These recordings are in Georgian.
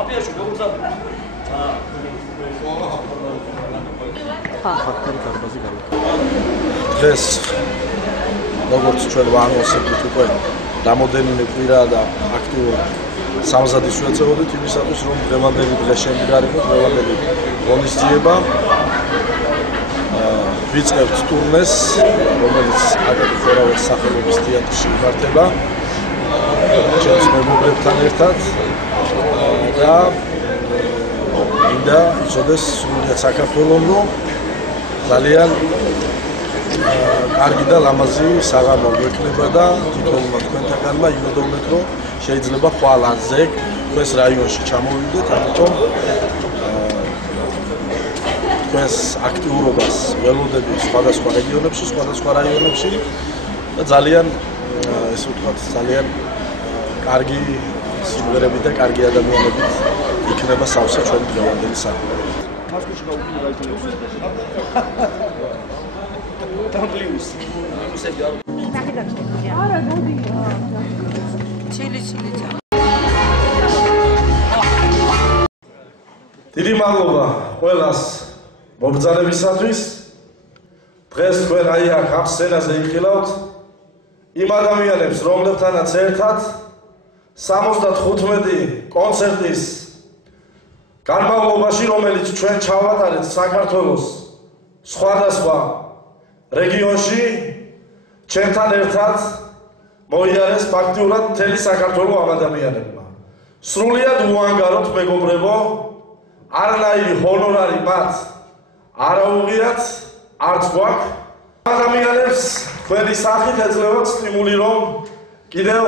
აპიაში გოგოწავ. დღეს როგორც ჩვენ ვანონსებთ უკვე რამოდენიმე კვირა და აქტიურად სამზადისს ვეწეოდით იმისათვის რომ დღევანდელი დღე შემდგარიყო დღევანდელი ღონისძიება ვიწყებთ ტურნეს რომელიც აკაკი ხორავის სახელობის თეატრში იმართება ჩემს მეგობრებთან ერთად და მინდა იცოდეს სრულიად საქართველოს რომ ძალიან კარგი და ლამაზი საღამო გვექნება და თითოეულმა თქვენთაგანმა იმედოვნეთ რომ შეიძლება ხვალ ან ზეგ თქვენს რაიონში ჩამოვიდეთ ამიტომ თქვენს აქტიურობას ველოდები სხვადასხვა რეგიონებში სხვადასხვა რაიონებში და ძალიან ესე ვთქვათ ძალიან კარგი სიმღერები და კარგი ადამიანები იქნება სავსე ჩვენი დღევანდელი საქმე მასკოში გავუყინა რაიტინგს Tamblius. არა, მოდი. ჩილი. დიდი მადლობა ყველას მობრძანებისათვის. დღეს თქვენ აი აქ ამ სცენაზე იხილავთ იმ ადამიანებს, რომლებთანაც ერთად 75 კონცერტის განმავლობაში, რომელიც ჩვენ ჩავატარეთ საქართველოს სხვადასხვა რეგიონში ჩვენთან ერთად მოიარეს ფაქტიურად მთელი საქართველოს ამ ადამიანებმა. სრულიად უანგაროთ მეგობრებო, არანაირი ჰონორარი მათ არ აუღიათ, არც გვაქვს. ადამიანებს თქვენი სახით ეძლევათ სტიმული რომ კიდევ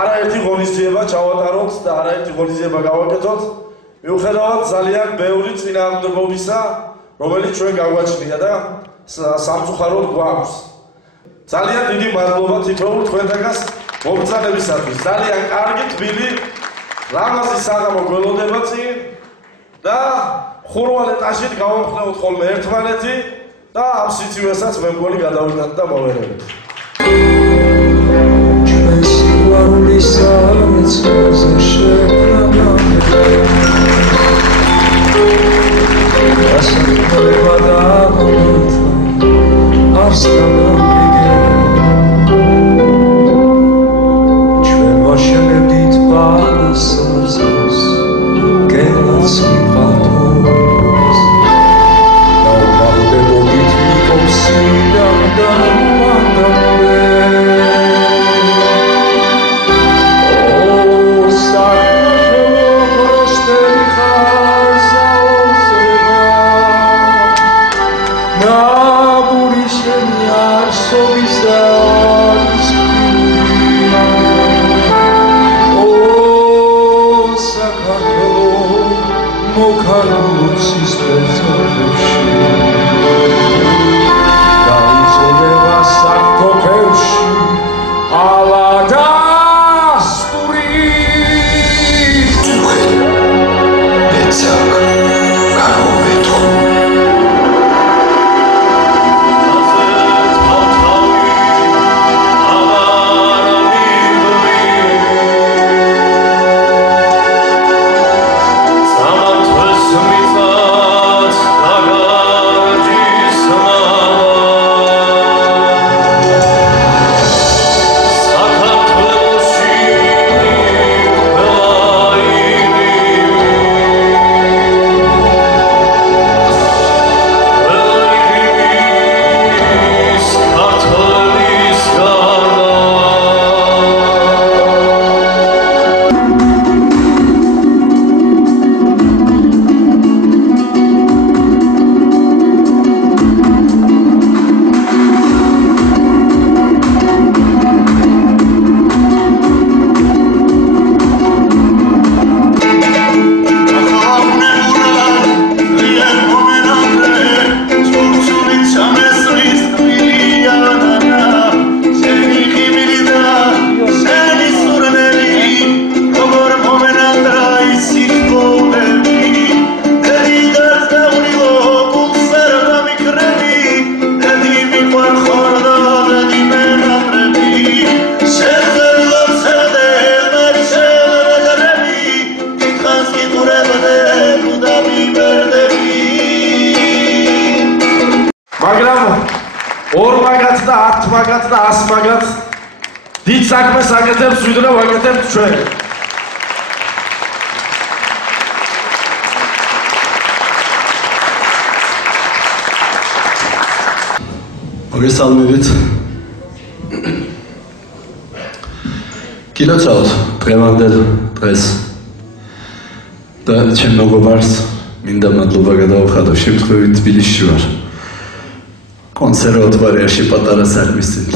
არაერთი ღონისძიება ჩავატაროთ და არაერთი ღონისძიება გავაკეთოთ, მიუხედავად ძალიან ბევრი წინააღმდეგობისა, რომელიც ჩვენ გაგვაჩნია და სამწუხაროდ გვაქვს. ძალიან დიდი მადლობა თითოეულ თქვენთაგანს მობრძანებისათვის. ძალიან კარგი თბილი ლამაზი საღამო გველოდება წინ და ხურვალ ეტაჟით გავამხნევოთ ხოლმე ერთმანეთი და ამ სიცივესაც მე მგონი გადავიდათ და მოვერევით. ჩვენ სიყვარულის სამეცნიერზე შექმნა ასაკდება და არს ჩვენ ვაშენებდით პასაზს გელას მიყავდოს და ვაღდებოდით მიყავსიდან და ვანდავე ო მაგათ და 100 მაგათ დიდ საქმეს აკეთებს, ვიდრე ვაკეთებთ ჩვენ. მოგესალმებით. გილოცავთ დღევანდელ დღეს და ჩემ მეგობარს მინდა მადლობა გადავხადო, შემთხვევით თბილისში ვარ. კონსერვატორიაში პატარა საქმის წინ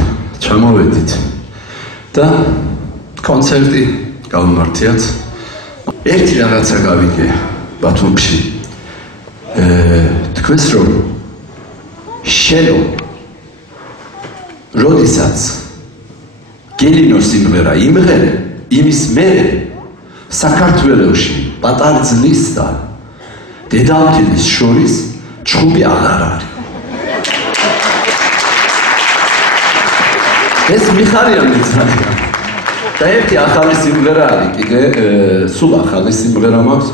ჩამოვედით და კონცერტი გავმართიათ. ერთი რაღაცა გავიგე ბათუმში. თქვენს რომ შენო როდესაც გელინოს სიმღერა იმღერე, იმის მერე საქართველოში პატარ ძლის და დედამთილის შორის ჩხუბი აღარ არის. ეს მიხარია მეცნიერად. და ერთი ახალი სიმღერა არის კიდე, სულ ახალი სიმღერა მაქვს.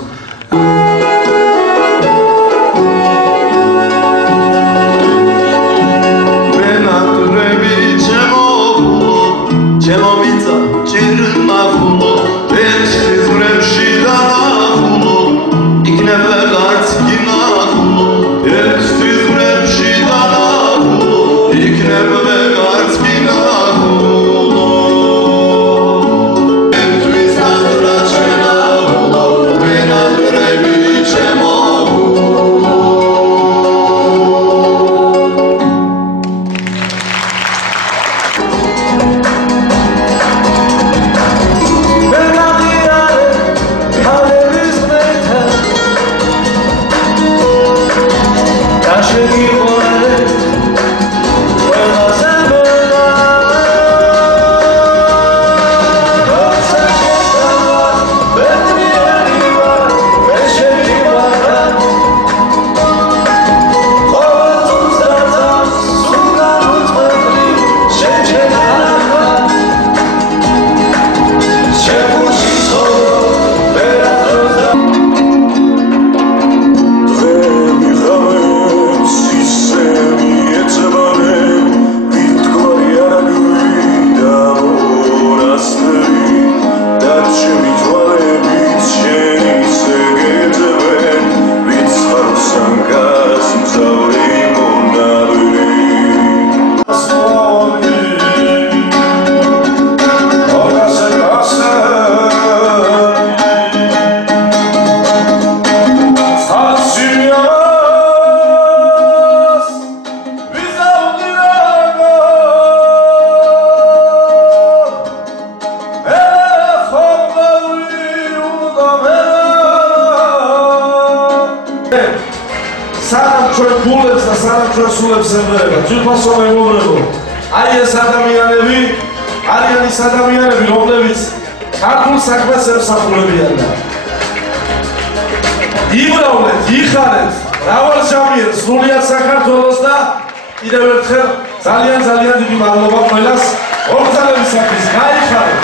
სანამ ჩვენ გულებს და სანამ ჩვენ სულებს ემღერება, ძვირფასო მეგობრებო, აი ეს ადამიანები არიან ის ადამიანები, რომლებიც ქართულ საქმეს ემსახურებიან და იმრავლეთ, იხარეთ, მრავალჟამიერ სრულიად საქართველოს და კიდევ ერთხელ ძალიან დიდი მადლობა ყველას ორგზალებისათვის, გაიხარეთ.